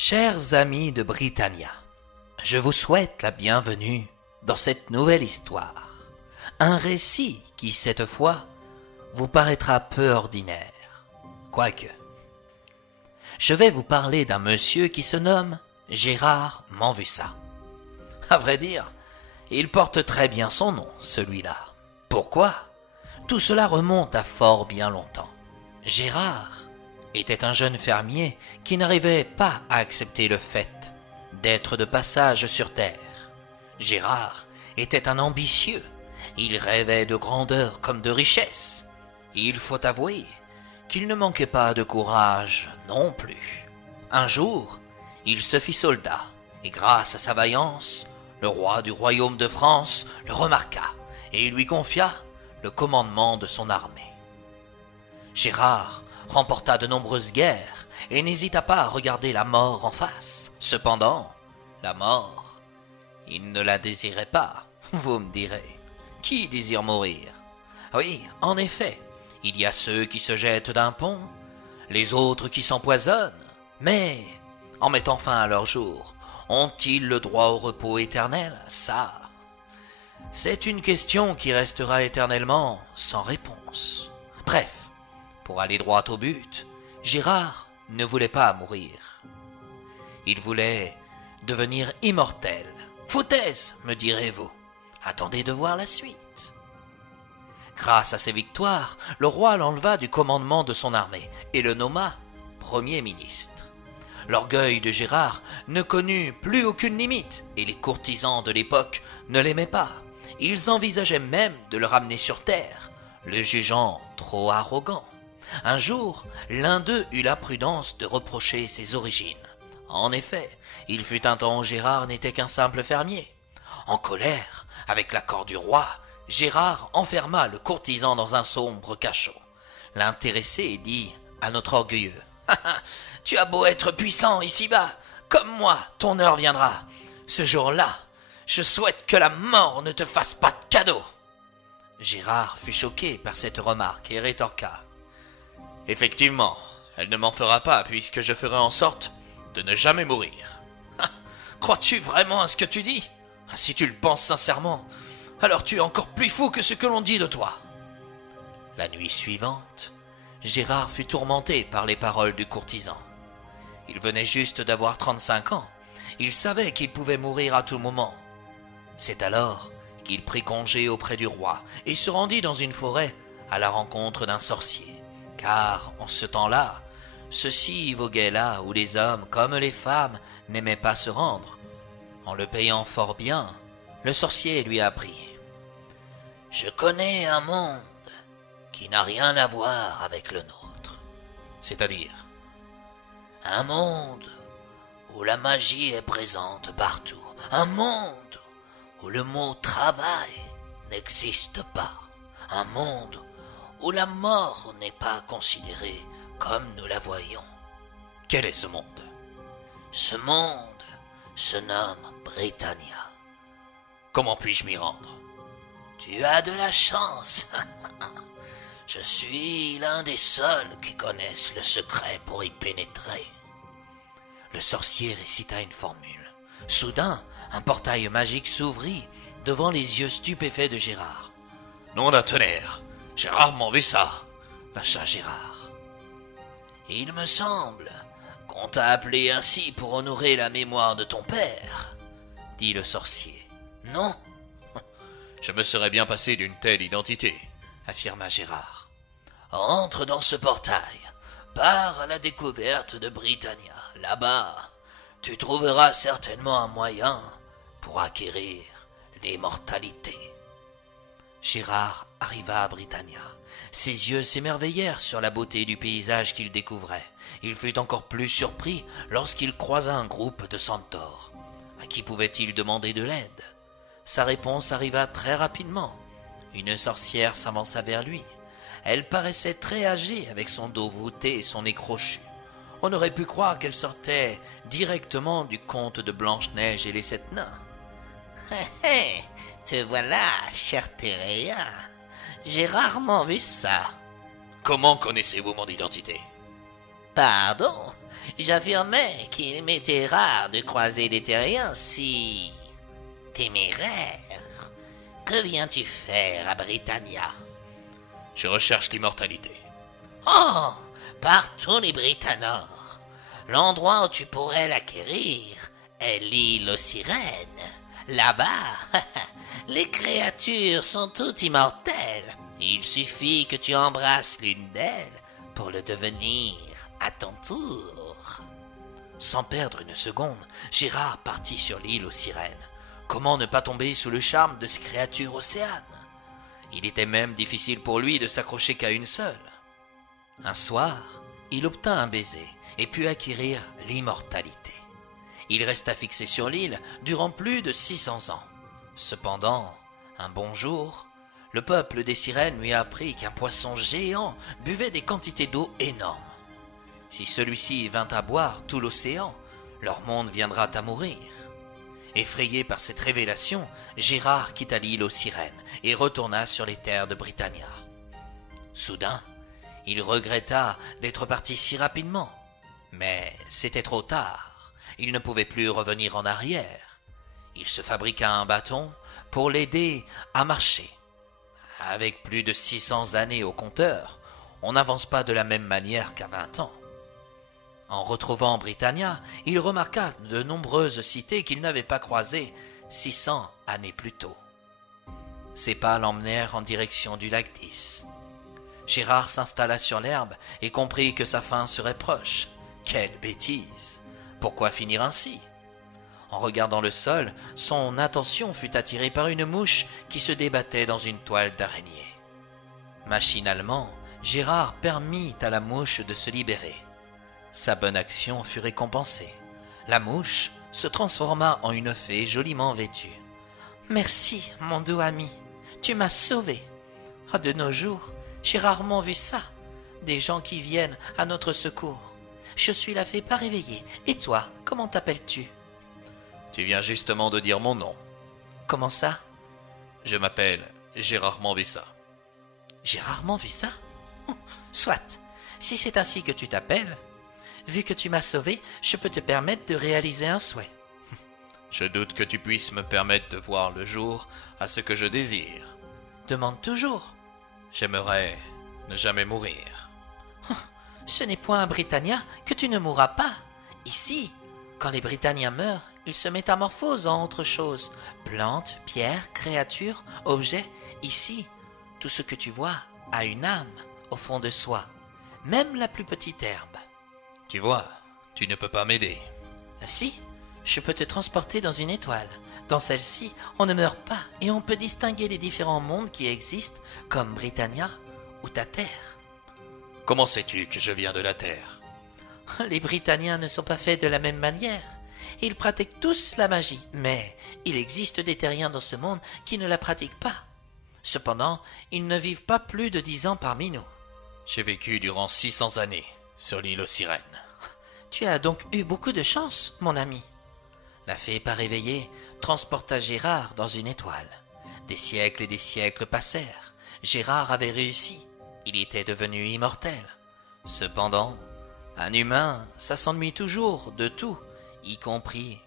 Chers amis de Britannia, je vous souhaite la bienvenue dans cette nouvelle histoire. Un récit qui, cette fois, vous paraîtra peu ordinaire. Quoique, je vais vous parler d'un monsieur qui se nomme Gérard Manvussa. À vrai dire, il porte très bien son nom, celui-là. Pourquoi ? Tout cela remonte à fort bien longtemps. Gérard était un jeune fermier qui n'arrivait pas à accepter le fait d'être de passage sur terre. Gérard était un ambitieux. Il rêvait de grandeur comme de richesse. Il faut avouer qu'il ne manquait pas de courage non plus. Un jour, il se fit soldat, et grâce à sa vaillance, le roi du royaume de France le remarqua et lui confia le commandement de son armée. Gérard remporta de nombreuses guerres et n'hésita pas à regarder la mort en face. Cependant, la mort, il ne la désirait pas, vous me direz. Qui désire mourir ? Oui, en effet, il y a ceux qui se jettent d'un pont, les autres qui s'empoisonnent, mais en mettant fin à leur jour, ont-ils le droit au repos éternel ? Ça, c'est une question qui restera éternellement sans réponse. Bref, pour aller droit au but, Gérard ne voulait pas mourir. Il voulait devenir immortel. Foutaise, me direz-vous. Attendez de voir la suite. Grâce à ses victoires, le roi l'enleva du commandement de son armée et le nomma Premier ministre. L'orgueil de Gérard ne connut plus aucune limite et les courtisans de l'époque ne l'aimaient pas. Ils envisageaient même de le ramener sur terre, le jugeant trop arrogant. Un jour, l'un d'eux eut la prudence de reprocher ses origines. En effet, il fut un temps où Gérard n'était qu'un simple fermier. En colère, avec l'accord du roi, Gérard enferma le courtisan dans un sombre cachot. L'intéressé dit à notre orgueilleux « Tu as beau être puissant ici-bas, comme moi, ton heure viendra. Ce jour-là, je souhaite que la mort ne te fasse pas de cadeau. » Gérard fut choqué par cette remarque et rétorqua « Effectivement, elle ne m'en fera pas puisque je ferai en sorte de ne jamais mourir. » Crois-tu vraiment à ce que tu dis ? Si tu le penses sincèrement, alors tu es encore plus fou que ce que l'on dit de toi. La nuit suivante, Gérard fut tourmenté par les paroles du courtisan. Il venait juste d'avoir 35 ans. Il savait qu'il pouvait mourir à tout moment. C'est alors qu'il prit congé auprès du roi et se rendit dans une forêt à la rencontre d'un sorcier. Car, en ce temps-là, ceci voguait là où les hommes, comme les femmes, n'aimaient pas se rendre. En le payant fort bien, le sorcier lui apprit « Je connais un monde qui n'a rien à voir avec le nôtre. » C'est-à-dire un monde où la magie est présente partout. Un monde où le mot « travail » n'existe pas. Un monde où la mort n'est pas considérée comme nous la voyons. Quel est ce monde ? Ce monde se nomme Britannia. Comment puis-je m'y rendre ? Tu as de la chance. Je suis l'un des seuls qui connaissent le secret pour y pénétrer. Le sorcier récita une formule. Soudain, un portail magique s'ouvrit devant les yeux stupéfaits de Gérard. « Nom d'un tonnerre, Gérard Manvussa !» lâcha Gérard. « Il me semble qu'on t'a appelé ainsi pour honorer la mémoire de ton père, » dit le sorcier. « Non. »« Je me serais bien passé d'une telle identité, » affirma Gérard. « Entre dans ce portail, pars à la découverte de Britannia. Là-bas, tu trouveras certainement un moyen pour acquérir l'immortalité. » Gérard arriva à Britannia. Ses yeux s'émerveillèrent sur la beauté du paysage qu'il découvrait. Il fut encore plus surpris lorsqu'il croisa un groupe de centaures. À qui pouvait-il demander de l'aide ? Sa réponse arriva très rapidement. Une sorcière s'avança vers lui. Elle paraissait très âgée avec son dos voûté et son nez crochu. On aurait pu croire qu'elle sortait directement du conte de Blanche-Neige et les 7 nains. « Hé, te voilà, cher Téréa. J'ai rarement vu ça. »« Comment connaissez-vous mon identité ? » « Pardon, J'affirmais qu'il m'était rare de croiser des terriens si téméraires. Que viens-tu faire à Britannia? Je recherche l'immortalité. Oh, par tous les Britanors. L'endroit où tu pourrais l'acquérir est l'île aux sirènes. Là-bas, les créatures sont toutes immortelles. Il suffit que tu embrasses l'une d'elles pour le devenir à ton tour. Sans perdre une seconde, Gérard partit sur l'île aux sirènes. Comment ne pas tomber sous le charme de ces créatures océanes? Il était même difficile pour lui de s'accrocher qu'à une seule. Un soir, il obtint un baiser et put acquérir l'immortalité. Il resta fixé sur l'île durant plus de 600 ans. Cependant, un bon jour, le peuple des sirènes lui apprit qu'un poisson géant buvait des quantités d'eau énormes. Si celui-ci vint à boire tout l'océan, leur monde viendra à mourir. Effrayé par cette révélation, Gérard quitta l'île aux sirènes et retourna sur les terres de Britannia. Soudain, il regretta d'être parti si rapidement. Mais c'était trop tard, il ne pouvait plus revenir en arrière. Il se fabriqua un bâton pour l'aider à marcher. Avec plus de 600 années au compteur, on n'avance pas de la même manière qu'à 20 ans. En retrouvant Britannia, il remarqua de nombreuses cités qu'il n'avait pas croisées 600 années plus tôt. Ses pas l'emmenèrent en direction du lac d'Is. Gérard s'installa sur l'herbe et comprit que sa fin serait proche. Quelle bêtise! Pourquoi finir ainsi? En regardant le sol, son attention fut attirée par une mouche qui se débattait dans une toile d'araignée. Machinalement, Gérard permit à la mouche de se libérer. Sa bonne action fut récompensée. La mouche se transforma en une fée joliment vêtue. « Merci, mon doux ami, tu m'as sauvé. Ah, de nos jours, j'ai rarement vu ça, des gens qui viennent à notre secours. Je suis la fée pas réveillée. Et toi, comment t'appelles-tu » ? Tu viens justement de dire mon nom. Comment ça? Je m'appelle Gérard Manvissa. J'ai rarement vu ça. Soit, si c'est ainsi que tu t'appelles, vu que tu m'as sauvé, je peux te permettre de réaliser un souhait. Je doute que tu puisses me permettre de voir le jour à ce que je désire. Demande toujours. J'aimerais ne jamais mourir. Ce n'est point à Britannia que tu ne mourras pas. Ici, quand les Britanniens meurent, ils se métamorphosent en autre chose. Plantes, pierres, créatures, objets. Ici, tout ce que tu vois a une âme au fond de soi, même la plus petite herbe. Tu vois, tu ne peux pas m'aider. Si, je peux te transporter dans une étoile. Dans celle-ci, on ne meurt pas et on peut distinguer les différents mondes qui existent, comme Britannia ou ta Terre. Comment sais-tu que je viens de la Terre? Les Britanniens ne sont pas faits de la même manière. Ils pratiquent tous la magie, mais il existe des terriens dans ce monde qui ne la pratiquent pas. Cependant, ils ne vivent pas plus de 10 ans parmi nous. J'ai vécu durant 600 années sur l'île aux sirènes. Tu as donc eu beaucoup de chance, mon ami. La fée pas réveillée transporta Gérard dans une étoile. Des siècles et des siècles passèrent. Gérard avait réussi. Il était devenu immortel. Cependant, un humain, ça s'ennuie toujours de tout, y compris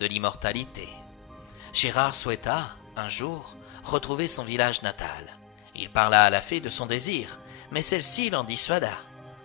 de l'immortalité. Gérard souhaita, un jour, retrouver son village natal. Il parla à la fée de son désir, mais celle-ci l'en dissuada.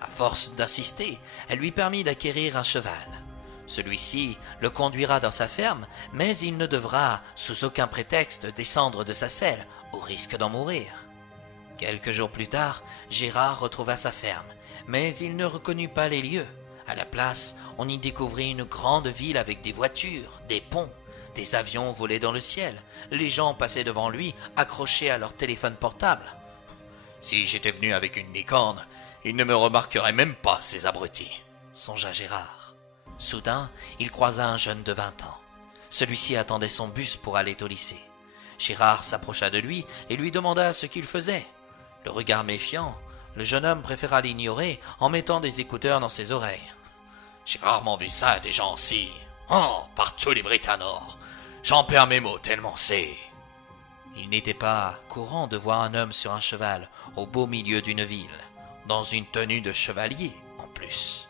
À force d'insister, elle lui permit d'acquérir un cheval. Celui-ci le conduira dans sa ferme, mais il ne devra, sous aucun prétexte, descendre de sa selle, au risque d'en mourir. Quelques jours plus tard, Gérard retrouva sa ferme, mais il ne reconnut pas les lieux. À la place, on y découvrit une grande ville avec des voitures, des ponts, des avions volaient dans le ciel. Les gens passaient devant lui, accrochés à leur téléphone portable. Si j'étais venu avec une licorne, ils ne me remarqueraient même pas, ces abrutis, songea Gérard. Soudain, il croisa un jeune de 20 ans. Celui-ci attendait son bus pour aller au lycée. Gérard s'approcha de lui et lui demanda ce qu'il faisait. Le regard méfiant, le jeune homme préféra l'ignorer en mettant des écouteurs dans ses oreilles. J'ai rarement vu ça, des gens si... Oh, par tous les Britanors. J'en perds mes mots tellement c'est... Il n'était pas courant de voir un homme sur un cheval au beau milieu d'une ville, dans une tenue de chevalier en plus.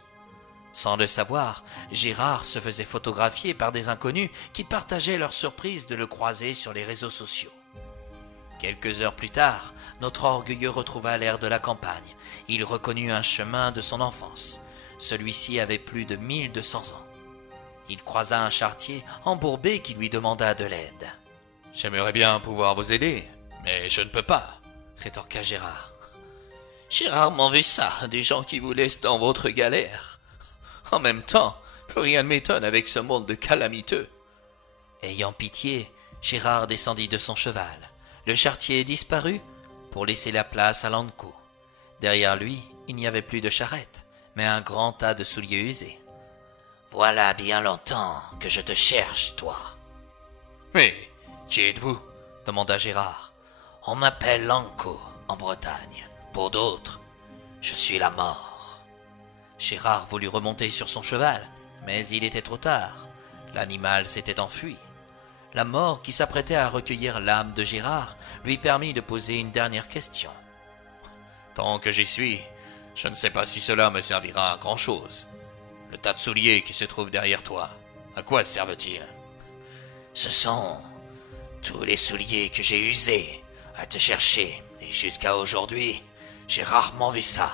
Sans le savoir, Gérard se faisait photographier par des inconnus qui partageaient leur surprise de le croiser sur les réseaux sociaux. Quelques heures plus tard, notre orgueilleux retrouva l'air de la campagne. Il reconnut un chemin de son enfance. Celui-ci avait plus de 1200 ans. Il croisa un charretier embourbé qui lui demanda de l'aide. « J'aimerais bien pouvoir vous aider, mais je ne peux pas, » rétorqua Gérard. « J'ai rarement vu ça, des gens qui vous laissent dans votre galère. En même temps, plus rien ne m'étonne avec ce monde de calamiteux. » Ayant pitié, Gérard descendit de son cheval. Le charretier disparut pour laisser la place à Lanko. Derrière lui, il n'y avait plus de charrette, mais un grand tas de souliers usés. « Voilà bien longtemps que je te cherche, toi. »« Mais qui êtes-vous » demanda Gérard. « On m'appelle Lanko en Bretagne. Pour d'autres, je suis la mort. » Gérard voulut remonter sur son cheval, mais il était trop tard. L'animal s'était enfui. La mort, qui s'apprêtait à recueillir l'âme de Gérard, lui permit de poser une dernière question. « Tant que j'y suis, je ne sais pas si cela me servira à grand-chose. Le tas de souliers qui se trouve derrière toi, à quoi servent-ils ?»« Ce sont tous les souliers que j'ai usés à te chercher, et jusqu'à aujourd'hui, j'ai rarement vu ça.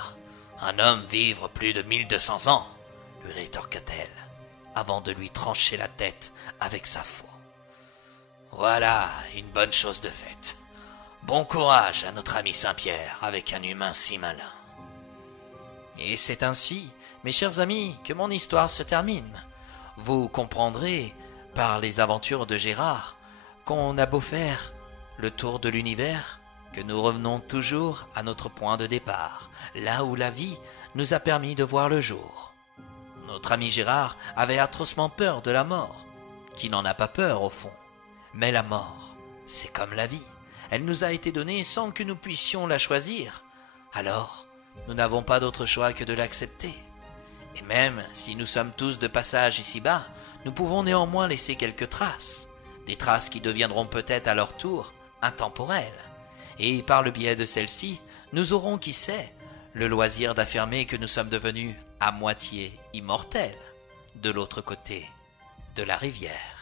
Un homme vivre plus de 1200 ans, lui rétorqua-t-elle, avant de lui trancher la tête avec sa faux. Voilà une bonne chose de faite. Bon courage à notre ami Saint-Pierre avec un humain si malin. Et c'est ainsi, mes chers amis, que mon histoire se termine. Vous comprendrez, par les aventures de Gérard, qu'on a beau faire le tour de l'univers, que nous revenons toujours à notre point de départ, là où la vie nous a permis de voir le jour. Notre ami Gérard avait atrocement peur de la mort, qui n'en a pas peur au fond. Mais la mort, c'est comme la vie. Elle nous a été donnée sans que nous puissions la choisir. Alors, nous n'avons pas d'autre choix que de l'accepter. Et même si nous sommes tous de passage ici-bas, nous pouvons néanmoins laisser quelques traces. Des traces qui deviendront peut-être à leur tour intemporelles. Et par le biais de celles-ci, nous aurons, qui sait, le loisir d'affirmer que nous sommes devenus à moitié immortels, de l'autre côté de la rivière.